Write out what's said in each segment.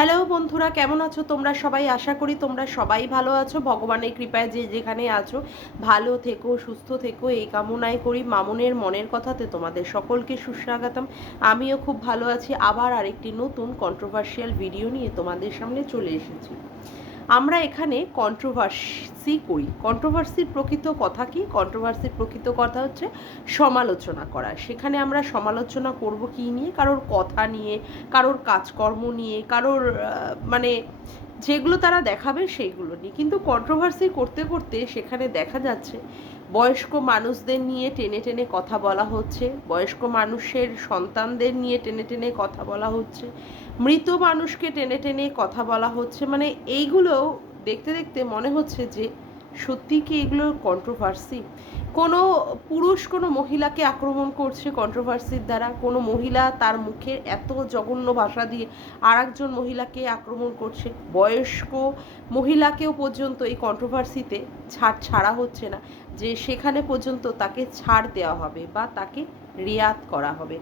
Hello বন্ধুরা, কেমন আছো তোমরা সবাই? আশা করি তোমরা সবাই ভালো আছো। ভগবানের কৃপায় যে যেখানে আছো ভালো থেকো, সুস্থ থেকো, এই কামনাই করি। মামনের মনের কথাতে তোমাদের সকলকে সুস্বাগতম। আমিও খুব ভালো আছি। আবার আরেকটি নতুন কন্ট্রোভার্সিয়াল ভিডিও নিয়ে তোমাদের সামনে চলে এসেছি। আমরা এখানে কন্ট্রোভার্সি করি। কন্ট্রোভার্সির প্রকৃত কথা কি? কন্ট্রোভার্সির প্রকৃত কথা হচ্ছে সমালোচনা করা। সেখানে আমরা সমালোচনা করব কি নিয়ে? কারোর কথা নিয়ে, কারোর কাজকর্ম নিয়ে, কারোর মানে যেগুলো তারা দেখাবে সেইগুলো নিয়ে। কিন্তু কন্ট্রোভার্সি করতে করতে সেখানে দেখা যাচ্ছে বয়স্ক মানুষদের নিয়ে টেনে টেনে কথা বলা হচ্ছে, বয়স্ক মানুষের সন্তানদের নিয়ে টেনে টেনে কথা বলা হচ্ছে, মৃত মানুষকে টেনে টেনে কথা বলা হচ্ছে। মানে এইগুলো দেখতে দেখতে মনে হচ্ছে যে সত্যি কি এগুলো কন্ট্রোভার্সি? কোনো পুরুষ কোনো মহিলাকে আক্রমণ করছে কন্ট্রোভার্সির দ্বারা, কোনো মহিলা তার মুখের এত জঘন্য ভাষা দিয়ে আর একজন মহিলাকে আক্রমণ করছে, বয়স্ক মহিলাকেও পর্যন্ত এই কন্ট্রোভার্সিতে ছাড়া হচ্ছে না যে সেখানে পর্যন্ত তাকে ছাড় দেওয়া হবে বা তাকে রিয়াত করা হবে।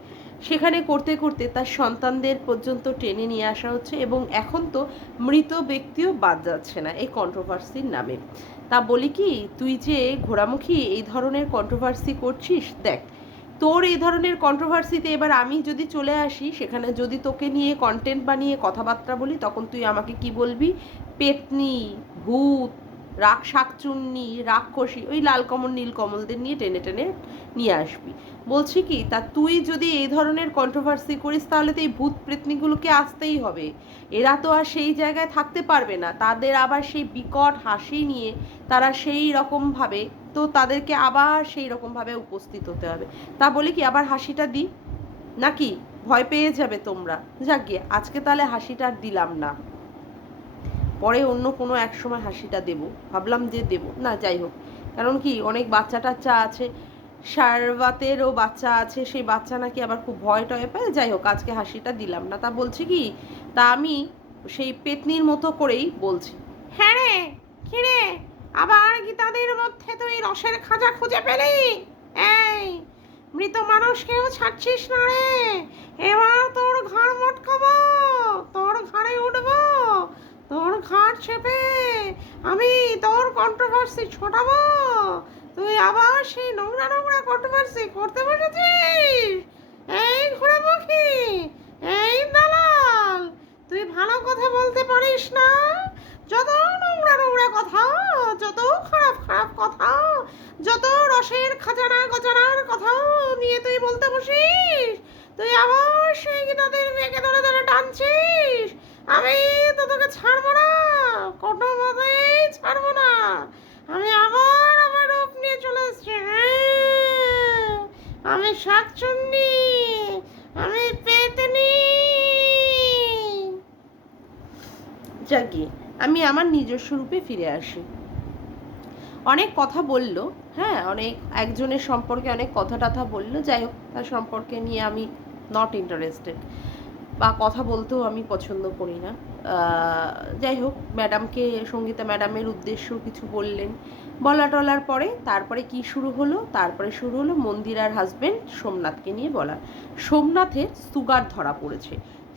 সেখানে করতে করতে তার সন্তানদের পর্যন্ত টেনে নিয়ে আসা হচ্ছে এবং এখন তো মৃত ব্যক্তিও বাদ যাচ্ছে না এই কন্ট্রোভার্সির নামে। তা বলি কি, তুই যে ঘোড়ামুখী এই ধরনের কন্ট্রোভার্সি করছিস, দেখ তোর এই ধরনের কন্ট্রোভার্সিতে এবার আমি যদি চলে আসি, সেখানে যদি তোকে নিয়ে কন্টেন্ট বানিয়ে কথাবার্তা বলি, তখন তুই আমাকে কি বলবি? পেতনি, ভূত, শাকচুন্নি, রাক্ষসী, ওই লাল কমল নীল কমলদের নিয়ে টেনে টেনে নিয়ে আসবি। বলছি কি, তা তুই যদি এই ধরনের কন্ট্রোভার্সি করিস তাহলে তো এই ভূত প্রেতনিগুলোকে আসতেই হবে। এরা তো আর সেই জায়গায় থাকতে পারবে না, তাদের আবার সেই বিকট হাসি নিয়ে তারা সেই রকমভাবে, তো তাদেরকে আবার সেই রকমভাবে উপস্থিত হতে হবে। তা বলি কি, আবার হাসিটা দিই নাকি? ভয় পেয়ে যাবে তোমরা। যাক গিয়ে আজকে তাহলে হাসিটা আর দিলাম না, পরে অন্য কোনো এক সময় হাসিটা দেব, ভাবলাম যে দেব না, যাই হোক। কারণ কি, অনেক বাচ্চা টাচ্চা আছে, শারবাতেরও বাচ্চা আছে, সেই বাচ্চা নাকি আবার খুব ভয় টয় পায়। যাই হোক, আজকে হাসিটা দিলাম না। তা বলছি কি, তা আমি সেই পেতনির মতো করেই বলছি, হ্যাঁ রে, কি রে, আবার গীতাদের মধ্যে তুই রসের খাঁজা খুঁজে পেলি? এই মৃত মানুষকেও ছাড়ছিস না রে, এবার তোর ঘাড় মটকাবো, তোর ঘাড়ে উঠবো, তোর ঘাড় চেপে আমি তোর কন্ট্রোভার্সি ছোটাবো। তুই আবার সেই নোংরা নোংরা কন্ট্রোভার্সি করতে বসেছিস? এই ঘোড়ামুখী, এই দালাল, তুই ভালো কথা বলতে পারিস না? যত নোংরা নোংরা কথা, যত খারাপ খারাপ কথা, যত রসের খাজানা গজানার কথা নিয়ে তুই বলতে বসিস, তুই আবার সেই গীতাদের মেয়েকে ধরে ধরে টানছিস। আমি তো তোকে ছাড়বো না, কোনো মতেই ছাড়বো না। আমি আবার আমার রূপ নিয়ে চলে এসেছি। আমি শাকচুন্নি, আমি পেতনি। যাকে আমি আমার নিজস্ব রূপে ফিরে আসি। অনেক কথা বললো, হ্যাঁ, অনেক একজনের সম্পর্কে অনেক কথা টথা বললো। যাই হোক, তার সম্পর্কে নিয়ে আমি নট ইন্টারেস্টেড, বা কথা বলতেও আমি পছন্দ করি না। যাই হোক, ম্যাডামকে, সঙ্গীতা ম্যাডামের উদ্দেশ্য কিছু বললেন, বলা টলার পরে তারপরে কি শুরু হলো? তারপরে শুরু হলো মন্দিরার হাজবেন্ড সোমনাথকে নিয়ে বলা। সোমনাথের সুগার ধরা পড়েছে।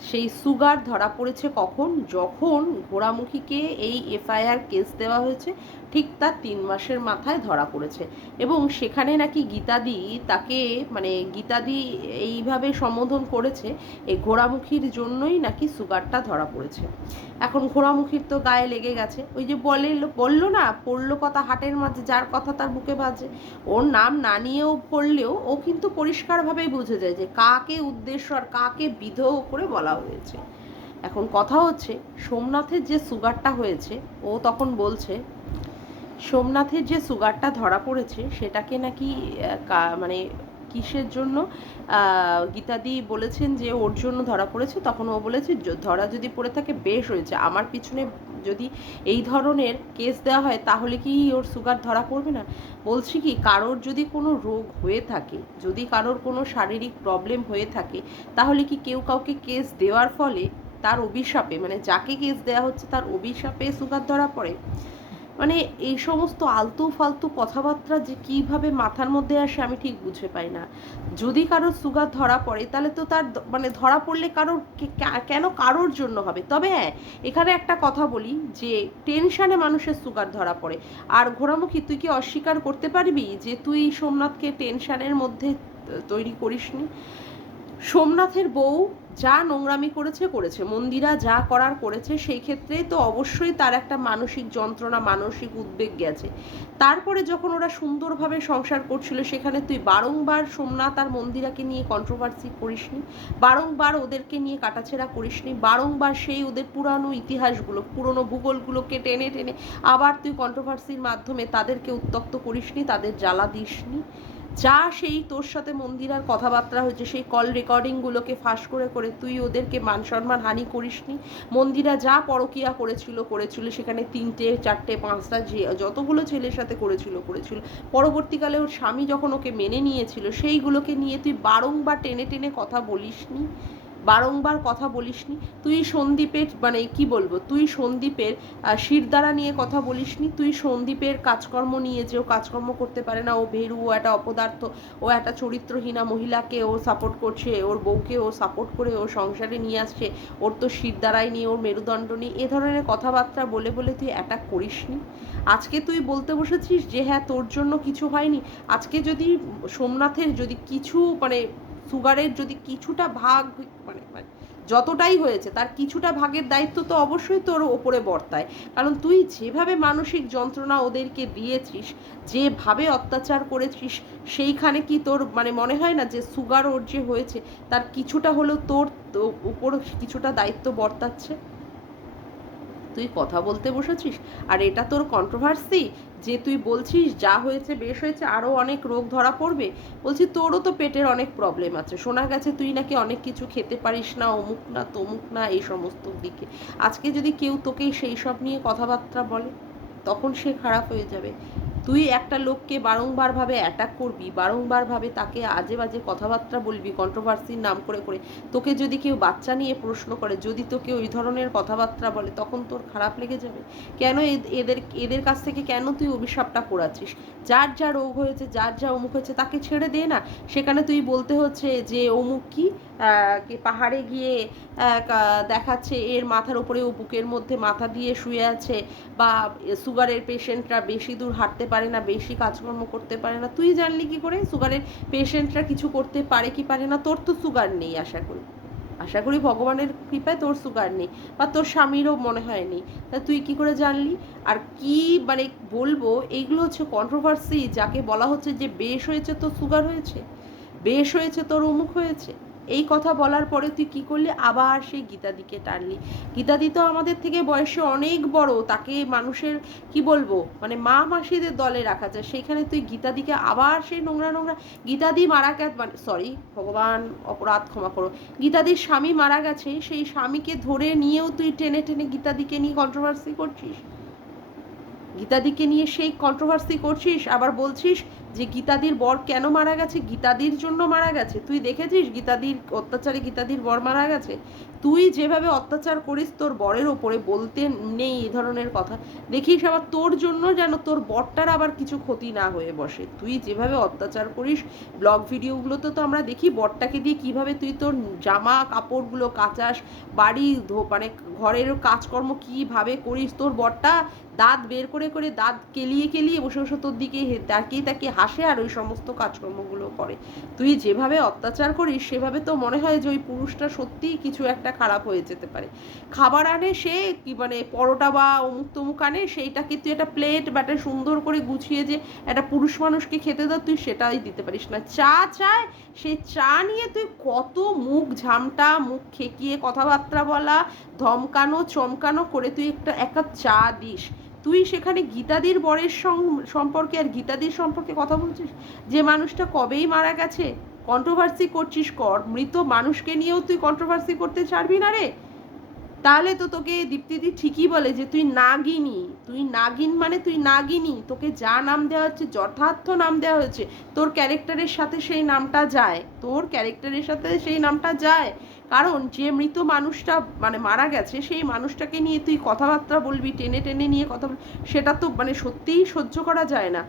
সেই সুগার ধরা পড়েছে কখন? যখন ঘোড়ামুখীকে এই এফআইআর কেস দেওয়া হয়েছে, ঠিক তার 3 মাসের মাথায় ধরা পড়েছে। এবং সেখানে নাকি গীতাদি তাকে, মানে গীতাদি এইভাবে সম্বোধন করেছে, এই ঘোড়ামুখীর জন্যই নাকি সুগারটা ধরা পড়েছে। এখন ঘোড়ামুখীর তো গায়ে লেগে গেছে, ওই যে বললো না, পড়লো কথা হাটের মাঝে, যার কথা তার বুকে বাজে। ওর নাম না নিয়েও পড়লেও ও কিন্তু পরিষ্কারভাবেই বুঝে যায় যে কাকে উদ্দেশ্য আর কাকে বিধেয় করে বলা হয়েছে। এখন কথা হচ্ছে, সোমনাথের যে সুগারটা হয়েছে, ও তখন বলছে সোমনাথের যে সুগারটা ধরা পড়েছে সেটাকে নাকি মানে কিসের জন্য গীতাদি বলেছেন যে ওর জন্য ধরা পড়েছে। তখন ও বলেছে ধরা যদি পড়ে থাকে বেশ হয়েছে, আমার পিছনে যদি এই ধরনের কেস দেওয়া হয় তাহলে কি ওর সুগার ধরা পড়বে না? বলছি কি, কারোর যদি কোনো রোগ হয়ে থাকে, যদি কারোর কোনো শারীরিক প্রবলেম হয়ে থাকে, তাহলে কি কেউ কাউকে কেস দেওয়ার ফলে তার অভিশাপে, মানে যাকে কেস দেওয়া হচ্ছে তার অভিশাপে সুগার ধরা পড়ে? মানে এই সমস্ত আলতু ফালতু কথাবার্তা যে কিভাবে মাথার মধ্যে আসে আমি ঠিক বুঝে পাই না। যদি কারোর সুগার ধরা পড়ে তাহলে তো তার মানে ধরা পড়লে কারোর কেন কারোর জন্য হবে। তবে হ্যাঁ, এখানে একটা কথা বলি যে টেনশানে মানুষের সুগার ধরা পড়ে। আর ঘোড়ামুখী, তুই কি অস্বীকার করতে পারবি যে তুই সোমনাথকে টেনশানের মধ্যে তৈরি করিসনি? সোমনাথের বউ যা নোংরামি করেছে করেছে, মন্দিরা যা করার করেছে, সেই ক্ষেত্রে তো অবশ্যই তার একটা মানসিক যন্ত্রণা, মানসিক উদ্বেগ গেছে। তারপরে যখন ওরা সুন্দরভাবে সংসার করছিল, সেখানে তুই বারংবার সোমনাথ আর মন্দিরাকে নিয়ে কন্ট্রোভার্সি করিসনি, বারংবার ওদেরকে নিয়ে কাটাছেড়া করিসনি, বারংবার সেই ওদের পুরানো ইতিহাসগুলো, পুরনো ভূগোলগুলোকে টেনে টেনে আবার তুই কন্ট্রোভার্সির মাধ্যমে তাদেরকে উত্তক্ত করিসনি, তাদের জ্বালা দিসনি। যা সেই তোর সাথে মন্দিরার কথাবার্তা হয়েছে, সেই কল রেকর্ডিংগুলোকে ফাঁস করে করে তুই ওদেরকে মান সম্মান হানি করিসনি। মন্দিরা যা পরকিয়া করেছিল সেখানে 3টে 4টে 5টা যে যতগুলো ছেলের সাথে করেছিল পরবর্তীকালে ওর স্বামী যখন ওকে মেনে নিয়েছিল, সেইগুলোকে নিয়ে তুই বারংবার টেনে টেনে কথা বলিসনি, বারংবার কথা বলিসনি। তুই সন্দীপের মানে কি বলবো, তুই সন্দীপের শিরদাঁড়া নিয়ে কথা বলিসনি, তুই সন্দীপের কাজকর্ম নিয়ে যে ও কাজকর্ম করতে পারে না, ও ভেরু, ও একটা অপদার্থ, ও একটা চরিত্রহীনা মহিলাকে ও সাপোর্ট করছে, ওর বউকে ও সাপোর্ট করে ও সংসারে নিয়ে আসছে, ওর তো শিরদাঁড়াই নিয়ে, ওর মেরুদণ্ড নিয়ে এ ধরনের কথাবার্তা বলে বলে তুই অ্যাটাক করিসনি। আজকে তুই বলতে বসেছিস যে হ্যাঁ তোর জন্য কিছু হয়নি। আজকে যদি সোমনাথের যদি কিছু মানে সুগারের যদি কিছুটা ভাগ মানে যতটাই হয়েছে তার কিছুটা ভাগের দায়িত্ব তো অবশ্যই তোর ওপরে বর্তায়। কারণ তুই যেভাবে মানসিক যন্ত্রণা ওদেরকে দিয়েছিস, যেভাবে অত্যাচার করেছিস, সেইখানে কি তোর মানে মনে হয় না যে সুগার ওর যে হয়েছে তার কিছুটা হলেও তোর উপর কিছুটা দায়িত্ব বর্তাচ্ছে? তুই কথা বলতে বসেছিস আর এটা তোর কন্ট্রোভার্সি যে তুই বলছিস যা হয়েছে বেশ হয়েছে, আরও অনেক রোগ ধরা পড়বে। বলছি তোরও তো পেটের অনেক প্রবলেম আছে, শোনা গেছে তুই নাকি অনেক কিছু খেতে পারিস না, অমুক না তমুক না, এই সমস্ত দিকে। আজকে যদি কেউ তোকে সেই সব নিয়ে কথাবার্তা বলে তখন সে খারাপ হয়ে যাবে। তুই একটা লোককে বারংবারভাবে অ্যাটাক করবি, বারংবারভাবে তাকে আজে বাজে কথাবার্তা বলবি কন্ট্রোভার্সির নাম করে করে। তোকে যদি কেউ বাচ্চা নিয়ে প্রশ্ন করে, যদি তোকে ওই ধরনের কথাবার্তা বলে, তখন তোর খারাপ লেগে যাবে। কেন এদের এদের কাছ থেকে কেন তুই অভিশাপটা করাচ্ছিস? যার যা রোগ হয়েছে, যার যা অমুক হয়েছে তাকে ছেড়ে দে না। সেখানে তুই বলতে হচ্ছে যে অমুক কি পাহাড়ে গিয়ে দেখাচ্ছে এর মাথার উপরে ও বুকের মধ্যে মাথা দিয়ে শুয়ে আছে, বা সুগারের পেশেন্টরা বেশি দূর হাঁটতে পারে না, বেশি কাজকর্ম করতে পারে না। তুই জানলি কি করে সুগারের পেশেন্টরা কিছু করতে পারে কি পারে না? তোর তো সুগার নেই, আশা করি ভগবানের কৃপায় তোর সুগার নেই, বা তোর স্বামীরও মনে হয় নেই। তা তুই কি করে জানলি? আর কি মানে বলবো, এইগুলো হচ্ছে কন্ট্রোভার্সি, যাকে বলা হচ্ছে যে বেশ হয়েছে তোর সুগার হয়েছে, বেশ হয়েছে তোর অমুক হয়েছে। এই কথা বলার পরে তুই কি করলি? আবার সেই গীতাদিকে টানলি। গীতাদি তো আমাদের থেকে বয়সে অনেক বড়, তাকে মানুষের কি বলবো মানে মা মাসিদের দলে রাখা যায়, সেইখানে তুই গীতাদিকে আবার সেই নোংরা নোংরা। গীতাদি মারা গেছে মানে সরি ভগবান, অপরাধ ক্ষমা করো, গীতাদির স্বামী মারা গেছে, সেই স্বামীকে ধরে নিয়েও তুই টেনে টেনে গীতাদিকে নিয়ে কন্ট্রোভার্সি করছিস, গীতাদিকে নিয়ে সেই কন্ট্রোভার্সি করছিস। আবার বলছিস যে গীতাদির বর কেন মারা গেছে, গীতাদির জন্য মারা গেছে। তুই দেখেছিস গীতাদির অত্যাচারে গীতাদির বর মারা গেছে? তুই যেভাবে অত্যাচার করিস তোর বরের ওপরে, বলতে নেই এই ধরনের কথা, দেখিস আবার তোর জন্য যেন তোর বরটার আবার কিছু ক্ষতি না হয়ে বসে। তুই যেভাবে অত্যাচার করিস, ব্লগ ভিডিওগুলোতে তো আমরা দেখি বরটাকে দিয়ে কিভাবে তুই তোর জামা কাপড়গুলো কাচাস, বাড়ি মানে ঘরের কাজকর্ম কিভাবে করিস। তোর বরটা দাঁত বের করে করে, দাঁত কেলিয়ে কেলিয়ে বসে বসে তোর দিকে তাকিয়ে তাকিয়ে হাসে আর ওই সমস্ত কাজকর্মগুলো করে। তুই যেভাবে অত্যাচার করিস সেভাবে তো মনে হয় যে ওই পুরুষটা সত্যিই কিছু একটা খারাপ হয়ে যেতে পারে। খাবার আনে সে কি মানে পরোটা বা অমুক তমুক আনে, সেইটাকে তুই একটা প্লেট ব্যাটে সুন্দর করে গুছিয়ে যে একটা পুরুষ মানুষকে খেতে দাও, তুই সেটাই দিতে পারিস না। চা চায়, সে চা নিয়ে তুই কত মুখ ঝামটা, মুখ খেকিয়ে কথাবার্তা বলা, ধমকানো চমকানো করে তুই এক কাপ চা দিস। তুই সেখানে গীতাদির বরের সম্পর্কে আর গীতাদির সম্পর্কে কথা বলছিস, যে মানুষটা কবেই মারা গেছে। কন্ট্রোভার্সি করছিস কর, মৃত মানুষকে নিয়েও তুই কন্ট্রোভার্সি করতে ছাড়বি না রে। তাহলে তো তোকে দীপ্তিদি ঠিকই বলে যে তুই নাগিনী, তুই নাগিন মানে তুই নাগিনী, তোকে যা নাম দেওয়া হচ্ছে যথার্থ নাম দেওয়া হয়েছে, তোর ক্যারেক্টারের সাথে সেই নামটা যায়, তোর ক্যারেক্টারের সাথে সেই নামটা যায়। কারণ যে মৃত মানুষটা মানে মারা গেছে সেই মানুষটাকে নিয়ে তুই কথাবার্তা বলবি, টেনে টেনে নিয়ে কথা বলবি, সেটা তো মানে সত্যিই সহ্য করা যায় না।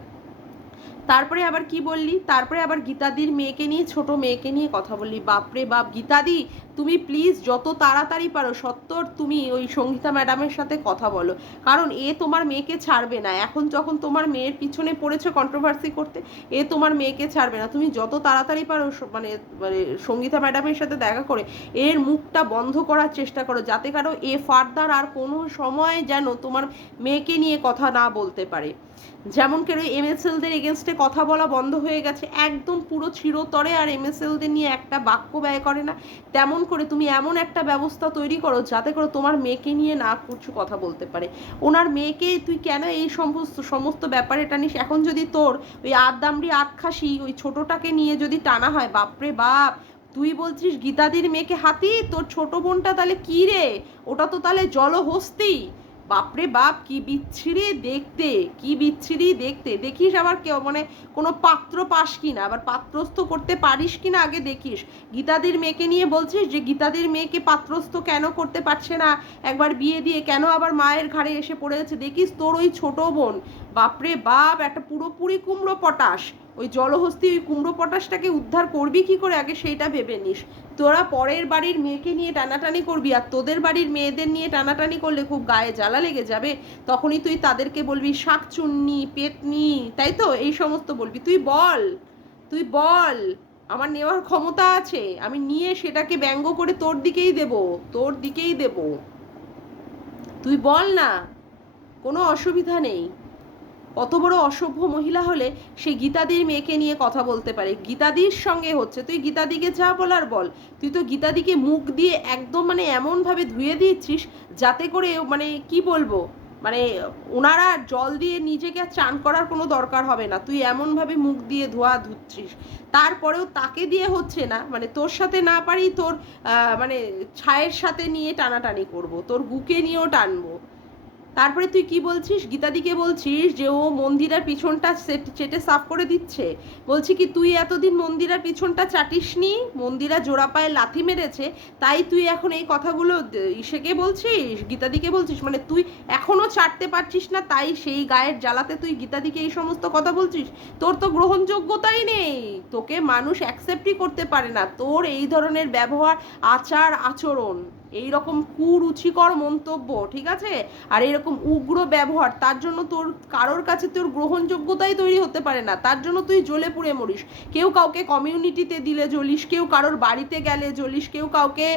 তারপরে আবার কি বললি, তারপরে আবার গীতাদির মেয়েকে নিয়ে, ছোট মেয়েকে নিয়ে কথা বললি। বাপরে বাপ গীতাদি, তুমি প্লিজ যত তাড়াতাড়ি পারো সত্তর তুমি ওই সঙ্গীতা ম্যাডামের সাথে কথা বলো, কারণ এ তোমার মেয়েকে ছাড়বে না। এখন যখন তোমার মেয়ের পিছনে পড়েছে কন্ট্রোভার্সি করতে, এ তোমার মেয়েকে ছাড়বে না। তুমি যত তাড়াতাড়ি পারো মানে মানে সঙ্গীতা ম্যাডামের সাথে দেখা করে এর মুখটা বন্ধ করার চেষ্টা করো, যাতে কারো এ ফার্দার আর কোনো সময় যেন তোমার মেয়েকে নিয়ে কথা না বলতে পারে। যেমন করে এমএসএলদের এগেনস্টে কথা বলা বন্ধ হয়ে গেছে, একদম পুরো চিরতরে আর এমএসএলদের নিয়ে একটা বাক্য ব্যয় করে না, তেমন করে তুমি এমন একটা ব্যবস্থা তৈরি করো যাতে করে তোমার মেয়েকে নিয়ে না কিছু কথা বলতে পারে। ওনার মেয়েকে তুই কেন এই সমস্ত ব্যাপারে টানিস? এখন যদি তোর ওই আদদামড়ি আতখাসি ওই ছোটটাকে নিয়ে যদি টানা হয়, বাপরে বাপ, তুই বলছিস গীতাদির মেয়েকে হাতি, তোর ছোট বোনটা তাহলে কি রে? ওটা তো তাহলে জলহস্তি। বাপরে বাপ, কি বিচ্ছিরি দেখতে, কি বিচ্ছিরি দেখতে। দেখিস আবার কেউ মানে কোনো পাত্র পাস কিনা, আবার পাত্রস্থ করতে পারিস কিনা আগে দেখিস। গীতাদির মেয়েকে নিয়ে বলছিস যে গীতাদির মেয়েকে পাত্রস্থ কেন করতে পারছে না, একবার বিয়ে দিয়ে কেন আবার মায়ের ঘাড়ে এসে পড়ে গেছে। দেখিস তোর ওই ছোট বোন, বাপরে বাপ, একটা পুরোপুরি কুমড়ো পটাশ। ওই জলহস্তি ওই কুমড়ো পটাশটাকে উদ্ধার করবি কি করে আগে সেইটা ভেবে নিস। তোরা পরের বাড়ির মেয়েকে নিয়ে টানাটানি করবি, আর তোদের বাড়ির মেয়েদের নিয়ে টানাটানি করলে খুব গায়ে জ্বালা লেগে যাবে। তখনই তুই তাদেরকে বলবি শাকচুন্নি, পেতনি, তাই তো এই সমস্ত বলবি। তুই বল, তুই বল, আমার নেওয়ার ক্ষমতা আছে, আমি নিয়ে সেটাকে ব্যঙ্গ করে তোর দিকেই দেব, তোর দিকেই দেব। তুই বল না, কোনো অসুবিধা নেই। অত বড় অসভ্য মহিলা হলে সে গীতাদির মেয়েকে নিয়ে কথা বলতে পারে। গীতাদির সঙ্গে হচ্ছে, তুই গীতাদিকে যা বলার বল। তুই তো গীতাদিকে মুখ দিয়ে একদম মানে এমনভাবে ধুয়ে দিচ্ছিস যাতে করে মানে কি বলবো, মানে ওনারা জল দিয়ে নিজেকে আর চান করার কোনো দরকার হবে না, তুই এমনভাবে মুখ দিয়ে ধোয়া ধুচ্ছিস। তারপরেও তাকে দিয়ে হচ্ছে না, মানে তোর সাথে না পারি তোর মানে ছায়ের সাথে নিয়ে টানাটানি করব, তোর বুকে নিয়েও টানবো। তারপরে তুই কি বলছিস, গীতাদিকে বলছিস যে ও মন্দিরার পিছনটা চেটে সাফ করে দিচ্ছে। বলছি কি তুই এতদিন মন্দিরার পিছনটা চাটিসনি, মন্দিরা জোড়া পায়ে লাথি মেরেছে, তাই তুই এখন এই কথাগুলো ইসেকে বলছিস, গীতাদিকে বলছিস, মানে তুই এখনো চাটতে পারছিস না, তাই সেই গায়ের জ্বালাতে তুই গীতাদিকে এই সমস্ত কথা বলছিস। তোর তো গ্রহণযোগ্যতাই নেই, তোকে মানুষ অ্যাকসেপ্টই করতে পারে না, তোর এই ধরনের ব্যবহার, আচার আচরণ, এইরকম কুরুচিকর মন্তব্য, ঠিক আছে, আর এরকম উগ্র ব্যবহার, তার জন্য তোর কারোর কাছে তোর গ্রহণযোগ্যতাই তৈরি হতে পারে না, তার জন্য তুই জ্বলে পুড়ে মরিস। কেউ কাউকে কমিউনিটিতে দিলে জ্বলিস, কেউ কারোর বাড়িতে গেলে জ্বলিস, কেউ কাউকে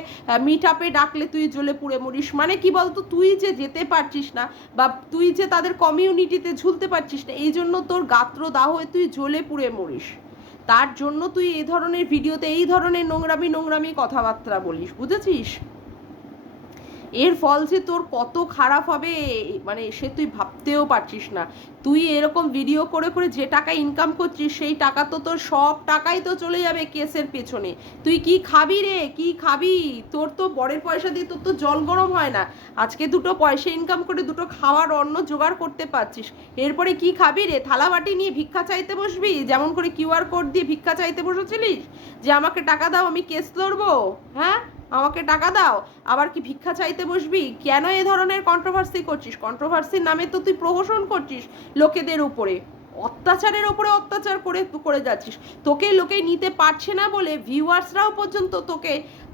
মিট আপে ডাকলে তুই জ্বলে পুড়ে মরিস। মানে কি বলতো, তুই যে যেতে পারছিস না বা তুই যে তাদের কমিউনিটিতে ঝুলতে পারছিস না, এই জন্য তোর গাত্র দাহ হয়ে তুই জ্বলে পুড়ে মরিস। তার জন্য তুই এই ধরনের ভিডিওতে এই ধরনের নোংরামি কথাবার্তা বলিস, বুঝেছিস? এর ফল যে তোর কত খারাপ হবে মানে সে তুই ভাবতেও পারছিস না। তুই এরকম ভিডিও করে করে যে টাকা ইনকাম করছিস সেই টাকা তো তোর সব টাকাই তো চলে যাবে কেসের পেছনে। তুই কি খাবি রে, কি খাবি? তোর তো বরের পয়সা দিয়ে তোর তো জল গরম হয় না। আজকে দুটো পয়সা ইনকাম করে দুটো খাওয়ার অন্ন জোগাড় করতে পারছিস, এরপরে কি খাবি রে? থালা বাটি নিয়ে ভিক্ষা চাইতে বসবি, যেমন করে কিউআর কোড দিয়ে ভিক্ষা চাইতে বসেছিলিস যে আমাকে টাকা দাও আমি কেস লড়বো? হ্যাঁ, আমাকে টাকা দাও, আবার কি ভিক্ষা চাইতে বসবি? কেন এ ধরনের কন্ট্রোভার্সি করছিস? কন্ট্রোভার্সির নামে তো তুই প্রহসন করছিস লোকেদের উপরে, অত্যাচারের ওপরে অত্যাচার করে করে যাচ্ছিস। তোকে লোকে নিতে পারছে না বলে ভিউয়ার্সরাও পর্যন্ত তোকে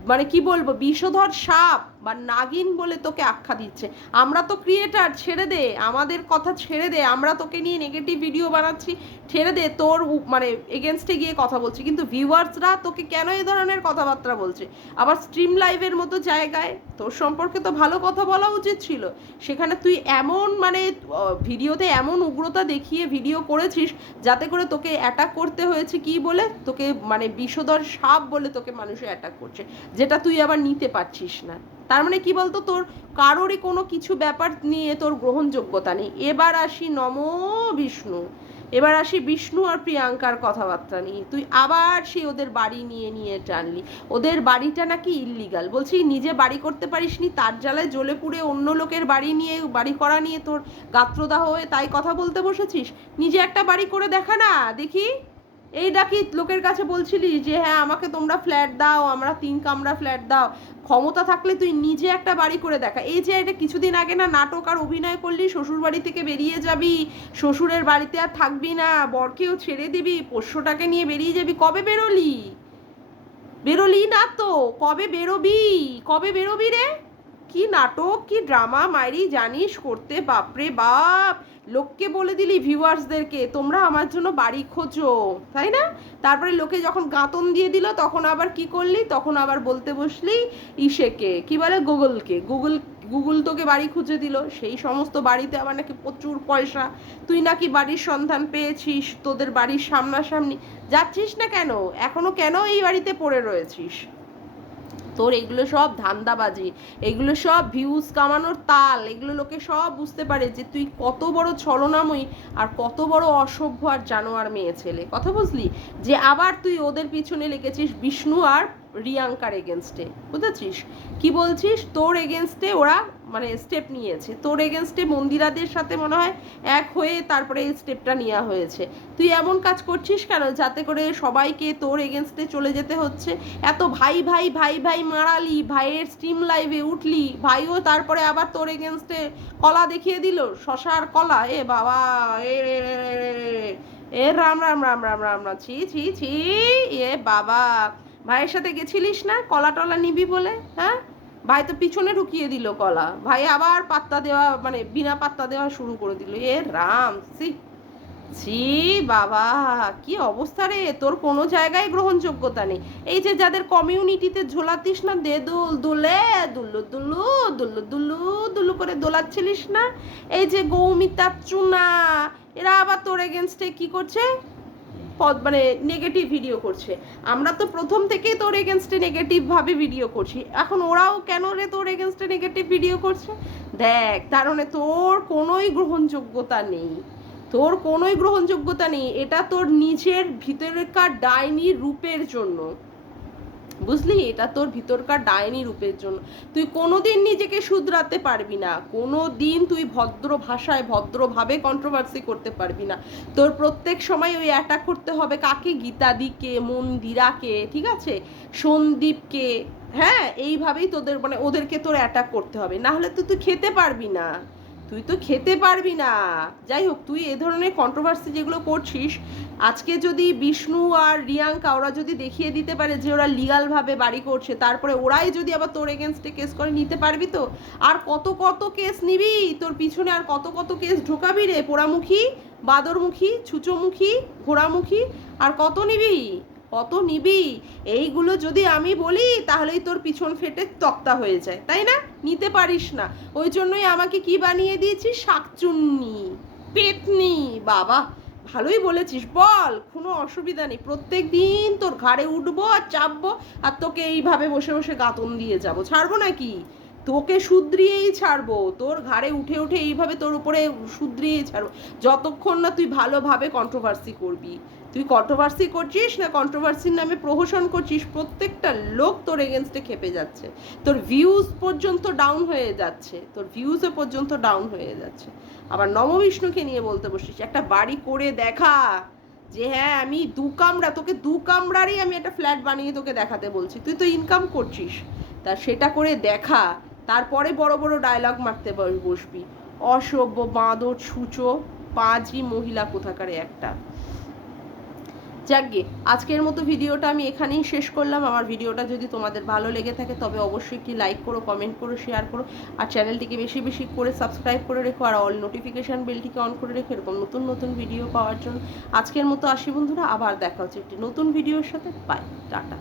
মানে কি বলবো বিষধর সাপ বা নাগিন বলে তোকে আখ্যা দিচ্ছে। আমরা তো ক্রিয়েটার, ছেড়ে দে, আমাদের কথা ছেড়ে দে, আমরা তোকে নিয়ে নেগেটিভ ভিডিও বানাচ্ছি, ছেড়ে দে, তোর মানে এগেনস্টে গিয়ে কথা বলছি, কিন্তু ভিউয়ার্সরা তোকে কেন এই ধরনের কথাবার্তা বলছে? আবার স্ট্রিম লাইভের মতো জায়গায় তোর সম্পর্কে তো ভালো কথা বলা উচিত ছিল, সেখানে তুই এমন মানে ভিডিওতে এমন উগ্রতা দেখিয়ে ভিডিও করেছিস যাতে করে তোকে অ্যাটাক করতে হয়েছে, কি বলে তোকে মানে বিষধর সাপ বলে তোকে মানুষে অ্যাটাক করছে, যেটা তুই আবার নিতে পারছিস না। তার মানে কি বলতো, তোর কারোরই কোনো কিছু ব্যাপার নিয়ে তোর গ্রহণযোগ্যতা নেই। এবার আসি নম বিষ্ণু, এবার আসি বিষ্ণু আর প্রিয়াঙ্কার কথাবার্তা নিয়ে। তুই আবার সেই ওদের বাড়ি নিয়ে টানলি। ওদের বাড়িটা নাকি ইল্লিগাল। বলছি নিজে বাড়ি করতে পারিসনি, তার জ্বালায় জ্বলে পুড়ে অন্য লোকের বাড়ি নিয়ে, বাড়ি করা নিয়ে তোর গাত্রদাহ হয়ে তাই কথা বলতে বসেছিস। নিজে একটা বাড়ি করে দেখা না দেখি। এই ডাকি লোকের কাছে বলছিলি যে হ্যাঁ আমাকে তোমরা ফ্ল্যাট দাও, আমরা 3 কামরা ফ্ল্যাট দাও। ক্ষমতা থাকলে তুই নিজে একটা বাড়ি করে দেখা। এই যে এটা কিছুদিন আগে না নাটক আর অভিনয় করলি, শ্বশুর বাড়ি থেকে বেরিয়ে যাবি, শ্বশুরের বাড়িতে আর থাকবি না, বরকেও ছেড়ে দিবি, পোষ্যটাকে নিয়ে বেরিয়ে যাবি। কবে বেরোলি? বেরোলি না তো। কবে বেরোবি রে? কি নাটক, কি ড্রামা মাইরি জানিস করতে, বাপরে বাপ। লোককে বলে দিলি ভিউয়ার্সদেরকে তোমরা আমার জন্য বাড়ি খোঁজো, তাই না? তারপরে লোকে যখন গাঁতন দিয়ে দিল তখন আবার কি করলি? তখন আবার বলতে বসলি ইসেকে, কি বলে, গুগলকে। গুগল তোকে বাড়ি খুঁজে দিল। সেই সমস্ত বাড়িতে আবার নাকি প্রচুর পয়সা। তুই নাকি বাড়ির সন্ধান পেয়েছিস, তোদের বাড়ির সামনাসামনি। যাচ্ছিস না কেন? এখনো কেন এই বাড়িতে পড়ে রয়েছিস? তোর এগুলো সব ধান্দাবাজি, এগুলো সব ভিউজ কামানোর তাল। এগুলো লোকে সব বুঝতে পারে যে তুই কত বড় ছলনাময়ী আর কত বড় অসভ্য আর জানোয়ার মেয়ে ছেলে। কথা বুঝলি? যে আবার তুই ওদের পিছনে লেগেছিস বিষ্ণু আর রিয়াঙ্কার এগেনস্টে, বুঝেছিস? কি বলছিস? তোর এগেনস্টে ওরা মানে স্টেপ নিয়েছে, তোর এগেনস্টে মন্দিরাদের সাথে মনে হয় এক হয়ে তারপরে এই স্টেপটা নেওয়া হয়েছে। তুই এমন কাজ করছিস কেন যাতে করে সবাইকে তোর এগেনস্টে চলে যেতে হচ্ছে? এত ভাই ভাই ভাই ভাই মারালি, ভাইয়ের স্ট্রিম লাইভে উঠলি, ভাইও তারপরে আবার তোর এগেনস্টে কলা দেখিয়ে দিল, শশার কলা। এ বাবা, এ রাম রাম রাম রাম রাম রাম, ছি ছি ছি। এ বাবা, ভাইয়ের সাথে গেছিলিস না কলা টলা নিবি বলে? হ্যাঁ, ভাই তো পিছনে ঢুকিয়ে দিল কলা। ভাই আবার পাত্তা দেওয়া, মানে বিনা পাত্তা দেওয়া শুরু করে দিল। এ রাম, সি ছি বাবা, কি অবস্থা রে তোর। কোনো জায়গায় গ্রহণযোগ্যতা নেই। এই যে যাদের কমিউনিটিতে ঝোলাতিস না, দে দুল দুলে দুল্লু দুল্লু দুল্লু দুল্লু দুল্লু করে দোলাচ্ছিলিস না, এই যে গৌমিতা চুনা, এরা আবার তোর এগেনস্টে কি করছে? মানে নেগেটিভ ভিডিও করছে। আমরা তো প্রথম থেকেই তোর এগেনস্টে নেগেটিভ ভাবে ভিডিও করছি, এখন ওরাও কেন রে তোর এগেনস্টে নেগেটিভ ভিডিও করছে? দেখ, তার মানে তোর কোনোই গ্রহণযোগ্যতা নেই, তোর কোনোই গ্রহণযোগ্যতা নেই। এটা তোর নিজের ভিতরকার ডাইনি রূপের জন্য, বুঝলি? এটা তোর ভিতরকার ডাইনি রূপের জন্য। তুই কোনোদিন নিজেকে শুধরাতে পারবি না, কোনো দিন তুই ভদ্র ভাষায় ভদ্রভাবে কন্ট্রোভার্সি করতে পারবি না। তোর প্রত্যেক সময় ওই অ্যাটাক করতে হবে কাকে? গীতাদিকে, মন্দিরাকে, ঠিক আছে, সন্দীপকে। হ্যাঁ, এইভাবেই তোদের মানে ওদেরকে তোর অ্যাটাক করতে হবে, না হলে তো তুই খেতে পারবি না, তুই তো খেতে পারবি না। যাই হোক, তুই এ ধরনের কন্ট্রোভার্সি যেগুলো করছিস, আজকে যদি বিষ্ণু আর রিয়াঙ্কা ওরা যদি দেখিয়ে দিতে পারে যে ওরা লিগালভাবে বাড়ি করছে, তারপরে ওরাই যদি আবার তোর এগেনস্টে কেস করে, নিতে পারবি তো? আর কত কত কেস নিবি তোর পিছনে? আর কত কত কেস ঢোকাবি রে? পোড়ামুখী, বাদরমুখী, ছুঁচোমুখী, ঘোড়ামুখী, আর কত নিবি? কত নিবি? এইগুলো যদি আমি বলি তাহলেই তোর পিছন ফেটে তক্তা হয়ে যায়, তাই না? নিতে পারিস না, ওই জন্যই আমাকে কি বানিয়ে দিয়েছিস? শাকচুন্নি, পেতনি। বাবা, ভালোই বলেছিস, বল, কোনো অসুবিধা নেই। প্রত্যেক দিন তোর ঘাড়ে উঠবো আর চাপবো আর তোকে এইভাবে বসে বসে গাতন দিয়ে যাবো, ছাড়বো নাকি? তোকে শুধরিয়েই ছাড়বো, তোর ঘাড়ে উঠে উঠে এইভাবে তোর উপরে শুধরিয়েই ছাড়বো, যতক্ষণ না তুই ভালোভাবে কন্ট্রোভার্সি করবি। তুই কন্ট্রোভার্সি করছিস না, কন্ট্রোভার্সির নামে প্রহসন করছিস, প্রত্যেকটা লোক তোর এগেনস্টে খেপে যাচ্ছে, তোর ভিউজ পর্যন্ত ডাউন হয়ে যাচ্ছে, তোর ভিউজে পর্যন্ত ডাউন হয়ে যাচ্ছে। আবার নববিষ্ণুকে নিয়ে বলতে বসিস একটা বাড়ি করে দেখা, যে হ্যাঁ আমি 2 কামরা, তোকে 2 কামরারই আমি একটা ফ্ল্যাট বানিয়ে তোকে দেখাতে বলছি। তুই তো ইনকাম করছিস, তা সেটা করে দেখা, তারপরে বড় বড় ডায়লগ মারতে বসবি। অসভ্য, বাঁদর, ছুঁচো, পাঁচই মহিলা কোথাকারে একটা। যাকগে, আজকের মতো ভিডিওটা আমি এখানেই শেষ করলাম। আমার ভিডিওটা যদি তোমাদের ভালো লেগে থাকে তবে অবশ্যই একটি লাইক করো, কমেন্ট করো, শেয়ার করো, আর চ্যানেলটিকে বেশি বেশি করে সাবস্ক্রাইব করে রেখো, আর অল নোটিফিকেশান বেলটিকে অন করে রেখো এরকম নতুন নতুন ভিডিও পাওয়ার জন্য। আজকের মতো আসি বন্ধুরা, আবার দেখা হচ্ছে একটি নতুন ভিডিওর সাথে। Bye, tata.